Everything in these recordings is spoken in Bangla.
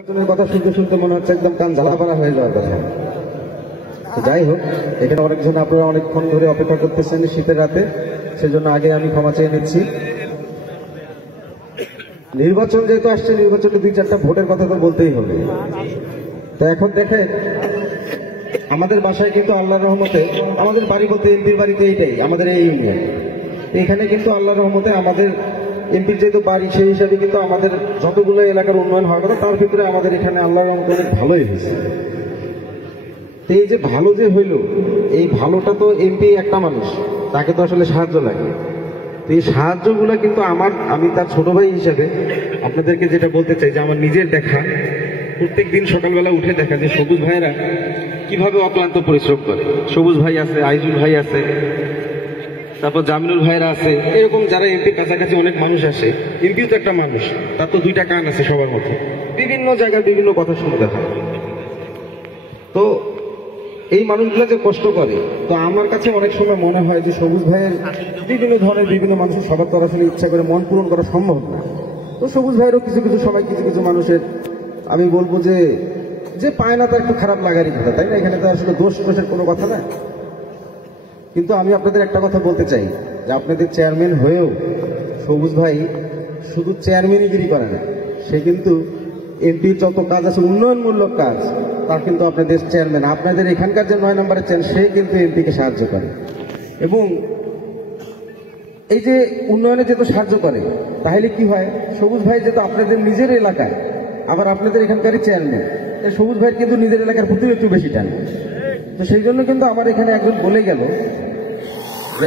কথা শুনতে শুনতে মনে হচ্ছে একদম কান ঝালাপালা হয়ে যাওয়ার কথা। যাই হোক, এখানে অনেকজন আপনারা অনেকক্ষণ ধরে অপেক্ষা করতেছেন শীতের রাতে, সেজন্য আগে আমি ক্ষমা চেয়ে নিচ্ছি। নির্বাচন যেহেতু আসছে, নির্বাচনে 2-4টা ভোটের কথা তো বলতেই হবে। তো এখন দেখেন, আমাদের বাসায় কিন্তু আল্লাহর রহমতে, আমাদের বাড়ি বলতে এমপির বাড়িতে এইটাই, আমাদের এই ইউনিয়ন। এখানে কিন্তু আল্লাহর রহমতে আমাদের এমপির যেহেতু বাড়ি, সেই হিসাবে কিন্তু আমাদের যতগুলো এলাকার উন্নয়ন হওয়ার কথা, তার ভিতরে আমাদের এখানে আল্লাহর রহমতে অনেক ভালোই হয়েছে। এই যে ভালো যে হইল, এই ভালোটা তো এমপি একটা মানুষ, তাকে তো আসলে সাহায্য লাগে। তো এই সাহায্যগুলো কিন্তু আমি তার ছোট ভাই হিসাবে আপনাদেরকে যেটা বলতে চাই, যে আমার নিজের দেখা, প্রত্যেক দিন সকালবেলা উঠে দেখা যে সবুজ ভাইয়েরা কিভাবে অক্লান্ত পরিশ্রম করে। সবুজ ভাই আছে, আইজুল ভাই আছে, তারপর জামিনুল ভাইরা আছে, এরকম যারা এমপি কাছাকাছি অনেক মানুষ আসে। এমপিও তো একটা মানুষ, তার তো 2টা কান আছে সবার মতো, বিভিন্ন জায়গায় বিভিন্ন কথা শুনতে হয়। তো এই মানুষগুলো যে কষ্ট করে, তো আমার কাছে অনেক সময় মনে হয় যে সবুজ ভাইয়ের বিভিন্ন ধরনের বিভিন্ন মানুষের সবার তো আসলে ইচ্ছা করে মন পূরণ করা সম্ভব না। তো সবুজ ভাইয়েরও কিছু কিছু সময় কিছু কিছু মানুষের, আমি বলবো যে পায় না, তার একটু খারাপ লাগারই কথা, তাই না? এখানে তো আসলে দোষের কোনো কথা না। কিন্তু আমি আপনাদের একটা কথা বলতে চাই, যে আপনাদের চেয়ারম্যান হয়েও সবুজ ভাই শুধু চেয়ারম্যানগিরি করে না, সে কিন্তু এমপির যত কাজ আছে উন্নয়নমূলক কাজ, তা কিন্তু আপনাদের চেয়ারম্যান, আপনাদের এখানকার যে 9 নম্বরের চেয়ারম্যান, সে কিন্তু এমপিকে সাহায্য করে। এবং এই যে উন্নয়নে যেহেতু সাহায্য করে, তাহলে কি হয়, সবুজ ভাই যেহেতু আপনাদের নিজের এলাকায়, আবার আপনাদের এখানকারই চেয়ারম্যান, সবুজ ভাইয়ের কিন্তু নিজের এলাকার প্রতি একটু বেশি টান। তো সেই জন্য কিন্তু আমার এখানে একজন বলে গেল যে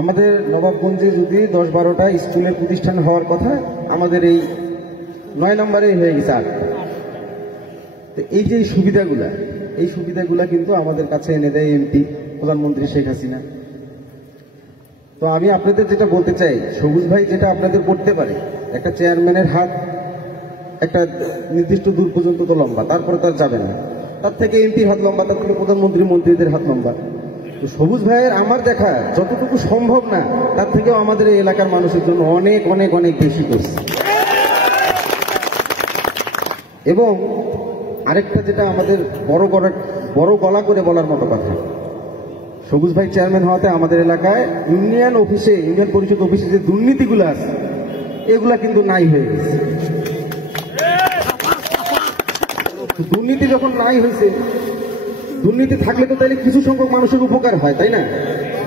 আমাদের নবাবগঞ্জে যদি 10-12টা স্কুলের প্রতিষ্ঠান হওয়ার কথা, আমাদের এই 9 নম্বরেই হয়ে গেছে 8। তো এই যে এই সুবিধাগুলা কিন্তু আমাদের কাছে এনে দেয় এমপি, প্রধানমন্ত্রী শেখ হাসিনা। তো আমি আপনাদের যেটা বলতে চাই, সবুজ ভাই যেটা আপনাদের করতে পারে, একটা চেয়ারম্যানের হাত একটা নির্দিষ্ট দূর পর্যন্ত তো লম্বা, তারপরে তার যাবে না। তার থেকে এমপির হাত লম্বা, তার থেকে প্রধানমন্ত্রী মন্ত্রীদের হাত লম্বা। তো সবুজ ভাইয়ের আমার দেখা যতটুকু সম্ভব না, তার থেকেও আমাদের এই এলাকার মানুষের জন্য অনেক অনেক অনেক বেশি করছে। এবং আরেকটা যেটা আমাদের বড় গলা করে বলার মতো কথা, সবুজ ভাই চেয়ারম্যান হওয়াতে আমাদের এলাকায় ইউনিয়ন পরিষদ অফিসে যে দুর্নীতিগুলো আছে, এগুলা কিন্তু নাই হয়ে গেছে। দুর্নীতি যখন নাই হয়েছে, দুর্নীতি থাকলে তো তাহলে কিছু সংখ্যক মানুষের উপকার হয়, তাই না?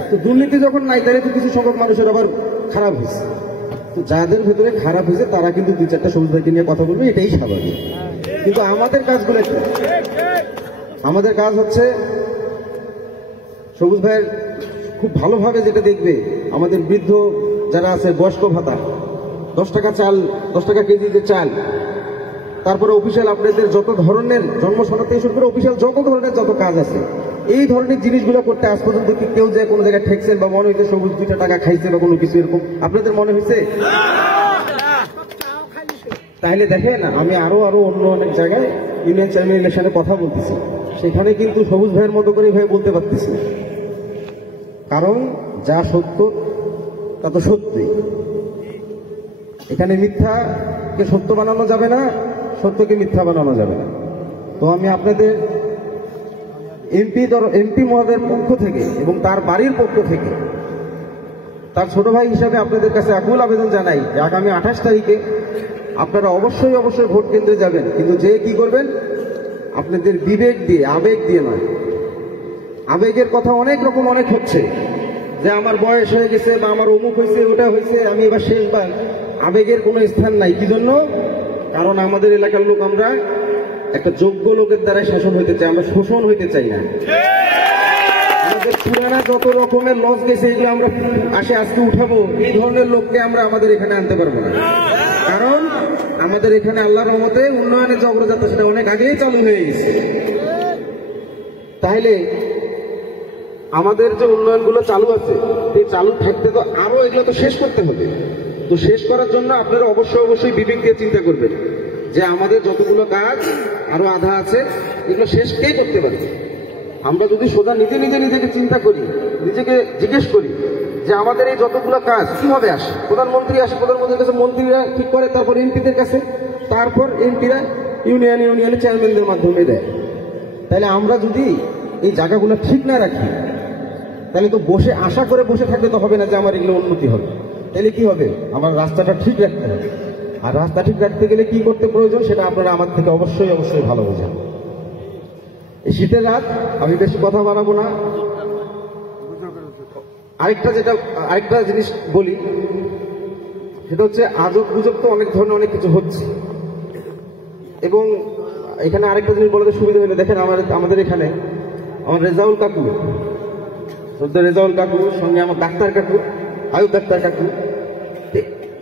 তো দুর্নীতি যখন নাই, তাহলে তো কিছু সংখ্যক মানুষের আবার খারাপ হয়েছে। তো যাদের ভেতরে খারাপ হয়েছে, তারা কিন্তু 2-4টা সবুজ ভাইকে নিয়ে কথা বলবে, এটাই স্বাভাবিক। কিন্তু আমাদের কাজগুলো কি? আমাদের কাজ হচ্ছে সবুজ ভাইয়ের খুব ভালোভাবে যেটা দেখবে, আমাদের বৃদ্ধ যারা আছে, বয়স্ক ভাতা, 10 টাকা চাল, 10 টাকা কেজি যে চাল, তারপরে অফিসিয়াল আপনাদের যত ধরনের জন্ম সনদ থেকে শুরু করে অফিসিয়াল যত ধরনের যত কাজ আছে, এই ধরনের জিনিসগুলো করতে আজ পর্যন্ত কি কেউ যে কোনো জায়গায় ঠেকছেন বা মনে হয়েছে সবুজ 2টা টাকা খাইছে বা কোনো কিছু এরকম আপনাদের মনে হয়েছে? তাহলে দেখেন, আমি আরো অন্য অনেক জায়গায় ইউনিয়ন চেয়ারম্যান ইলেকশনে কথা বলতেছি, সেখানে কিন্তু সবুজ ভাইয়ের মতো করে ভাই বলতে পারতেছি, কারণ যা সত্য তা তো সত্যি। এখানে মিথ্যাকে সত্য বানানো যাবে না, সত্যকে মিথ্যা বানানো যাবে না। তো আমি আপনাদের এমপি মহোদয়ের পক্ষ থেকে এবং তার বাড়ির পক্ষ থেকে, তার ছোট ভাই হিসাবে আপনাদের কাছে আকুল আবেদন জানাই যে আগামী 28 তারিখে আপনারা অবশ্যই ভোট কেন্দ্রে যাবেন, কিন্তু যে কি করবেন, আপনাদের বিবেক দিয়ে, আবেগ দিয়ে নয়। আবেগের কথা অনেক হচ্ছে, যে আমার বয়স হয়ে গেছে বা আমার অমুক হয়েছে, ওটা হয়েছে, আমি এবার শেষবার। আবেগের কোনো স্থান নাই। কি জন্য? কারণ আমাদের এলাকার লোক আমরা একটা যোগ্য লোকের দ্বারাই শাসন হইতে চাই, আমরা শোষণ হইতে চাই না। আমাদের পুরানা যত রকমের লস গেছে, এগুলো আমরা আজকে উঠাবো, এই ধরনের লোককে আমরা আমাদের এখানে আনতে পারবো না। কারণ আমাদের এখানে আল্লাহর রহমতে উন্নয়নের যে অগ্রযাত্রা, সেটা অনেক আগেই চালু হয়ে গেছে। তাহলে আমাদের যে উন্নয়নগুলো চালু আছে, এই চালু থাকতে তো আরো এগুলো তো শেষ করতে হবে। তো শেষ করার জন্য আপনারা অবশ্যই বিবেক দিয়ে চিন্তা করবেন যে আমাদের যতগুলো কাজ আরো আধা আছে, এগুলো শেষ কে করতে পারে। আমরা যদি সোজা নিজেকে চিন্তা করি, নিজেকে জিজ্ঞেস করি যে আমাদের এই যতগুলো কাজ কিভাবে আসে, প্রধানমন্ত্রীর কাছে মন্ত্রীরা ঠিক করে, তারপর এমপিদের কাছে, তারপর এমপিরা ইউনিয়নের চেয়ারম্যানদের মাধ্যমে দেয়। তাহলে আমরা যদি এই জায়গাগুলো ঠিক না রাখি, তাহলে তো বসে আশা করে বসে থাকলে তো হবে না যে আমার এগুলো উন্নতি হবে। তাহলে কি হবে, আমার রাস্তাটা ঠিক রাখতে হবে। আর রাস্তা ঠিক রাখতে গেলে কি করতে প্রয়োজন সেটা আপনারা আমার থেকে অবশ্যই ভালো বোঝেন। এই শীতের রাত আমি বেশি কথা বাড়াবো না। আরেকটা জিনিস বলি, সেটা হচ্ছে আজব গুজব তো অনেক ধরনের অনেক কিছু হচ্ছে। এবং এখানে আরেকটা জিনিস বলতে সুবিধা হলো, দেখেন আমাদের এখানে আমার রেজাউল কাকু সঙ্গে আমার ডাক্তার কাকু, আয়ুব ডাক্তার কাকু,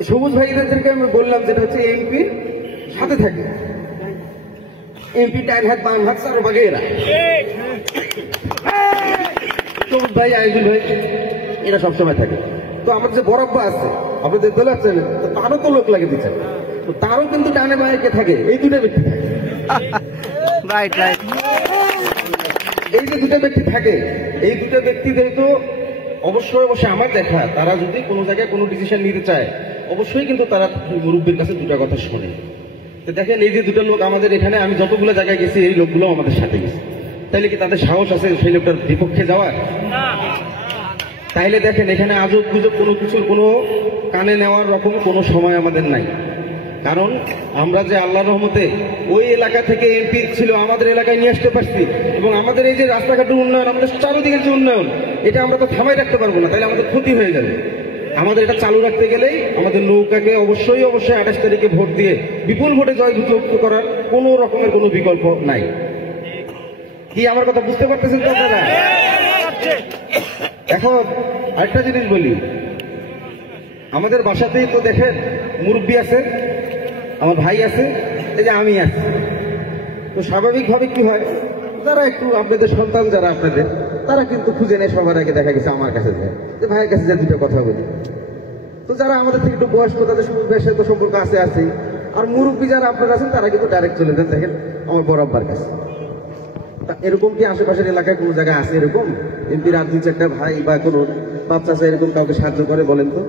সবুজ ভাইদেরকে আমি বললাম যেটা হচ্ছে এমপির সাথে থাকে, এমপি টাইম হাত বাম হাত সারো বাগে এরা সবুজ ভাই, আয়োজন ভাই, এরা সবসময় থাকে। তো আমার যে বরাব্বা আছে আপনাদের দলে আছেন, তারও তো লোক লাগে দিচ্ছেন, তো তারও কিন্তু ডানে বাঁয়ে কে থাকে, এই দুটো ব্যক্তি থাকে। এই যে দুটো ব্যক্তি থাকে, এই দুটো ব্যক্তি যেহেতু অবশ্যই আমার দেখা, তারা যদি কোনো জায়গায় কোনো ডিসিশন নিতে চায় অবশ্যই কিন্তু তারা মুরব্বীর কাছে দুটো কথা শোনে। তো দেখেন এই যে দুটো লোক আমাদের এখানে, আমি যতগুলো জায়গায় গেছি এই লোকগুলো আমাদের সাথে গেছে, তাইলে কি তাদের সাহস আছে সেই লোকটার বিপক্ষে যাওয়ার? তাইলে দেখেন এখানে আজব গুজব কোনো কিছুর কোনো কানে নেওয়ার রকম কোনো সময় আমাদের নাই। কারণ আমরা যে আল্লাহর রহমতে ওই এলাকা থেকে এমপি ছিল আমাদের এলাকায় নিয়ে আসতে পারছি, এবং আমাদের এই যে রাস্তাঘাটের উন্নয়ন, আমাদের চারদিকের যে উন্নয়ন, এটা আমরা তো থামাই রাখতে পারবো না, তাহলে আমাদের ক্ষতি হয়ে যাবে। আমাদের এটা চালু রাখতে গেলেই আমাদের নৌকাকে অবশ্যই 28 তারিখে ভোট দিয়ে বিপুল ভোটে জয়যুক্ত করার কোনো রকমের কোনো বিকল্প নাই। কি আমার কথা বুঝতে পারতেছেন তো আপনারা? এখন আরেকটা জিনিস বলি, আমাদের বাসাতেই তো দেখেন মুরব্বী আছে, আমার ভাই আছে, এই যে আমি আছি। তো স্বাভাবিকভাবে কি হয়, যারা একটু আপনাদের সন্তান যারা আপনাদের, তারা কিন্তু খুঁজে নেয় সবার আগে, দেখা গেছে আমার কাছে যায়, যে ভাইয়ের কাছে যা দুটো কথা বলি। তো যারা আমাদের থেকে একটু বয়স্ক, তাদের সাথে তো সম্পর্ক আছে। আর মুরব্বী যারা আপনারা আছেন তারা কিন্তু ডাইরেক্ট চলে যান দেখেন আমার বড় আব্বার কাছে। এরকম কি আশেপাশের এলাকায় কোনো জায়গায় আছে এরকম এমপির আর 2-4টা ভাই বা কোনো বাচ্চা আছে এরকম কাউকে সাহায্য করে বলেন তো?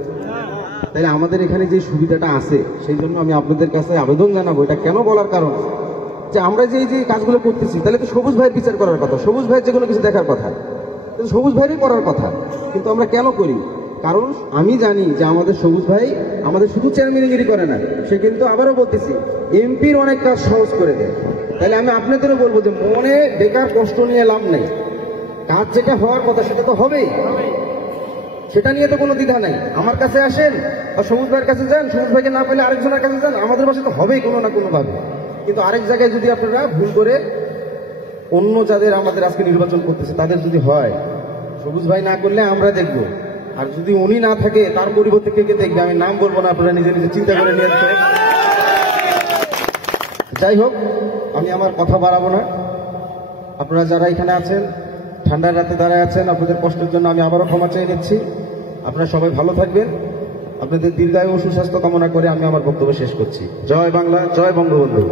তাহলে আমাদের এখানে যে সুবিধাটা আছে, সেই জন্য আমি আপনাদের কাছে আবেদন জানাবো। এটা কেন বলার কারণ, যে আমরা যে এই যে কাজগুলো করতেছি, তাহলে তো সবুজ ভাইয়ের বিচার করার কথা, সবুজ ভাইয়ের যে কোনো কিছু দেখার কথা, সবুজ ভাইয়েরই করার কথা, কিন্তু আমরা কেন করি? কারণ আমি জানি যে আমাদের সবুজ ভাই আমাদের শুধু চেয়ারম্যানগিরি করে না, সে কিন্তু আবারও বলতেছি এমপির অনেক কাজ সহজ করে দেয়। তাহলে আমি আপনাদেরও বলবো যে মনে বেকার কষ্ট নিয়ে লাভ নেই, কাজ যেটা হওয়ার কথা সেটা তো হবেই, সেটা নিয়ে তো কোনো দ্বিধা নাই। আমার কাছে আসেন বা সবুজ ভাইয়ের কাছে যান, সবুজ ভাইকে না পেলে আরেকজনের কাছে যান, আমাদের বাসায় তো হবেই কোনো না কোনো ভাবে। কিন্তু আরেক জায়গায় যদি আপনারা ভুল করে অন্য যাদের আমাদের আজকে নির্বাচন করতেছে তাদের যদি হয়, সবুজ ভাই না করলে আমরা দেখব, আর যদি উনি না থাকে তার পরিবর্তে কে কে দেখবে আমি নাম বলবো না, আপনারা নিজে নিজে চিন্তা করে নিয়ে আসতে। যাই হোক, আমি আমার কথা বাড়াবো না। আপনারা যারা এখানে আছেন, ঠান্ডার রাতে দাঁড়ায় আছেন, আপনাদের কষ্টের জন্য আমি আবারও ক্ষমা চেয়ে নিচ্ছি। আপনারা সবাই ভালো থাকবেন, আপনাদের দীর্ঘায়ু ও সুস্বাস্থ্য কামনা করে আমি আমার বক্তব্য শেষ করছি। জয় বাংলা, জয় বঙ্গবন্ধু।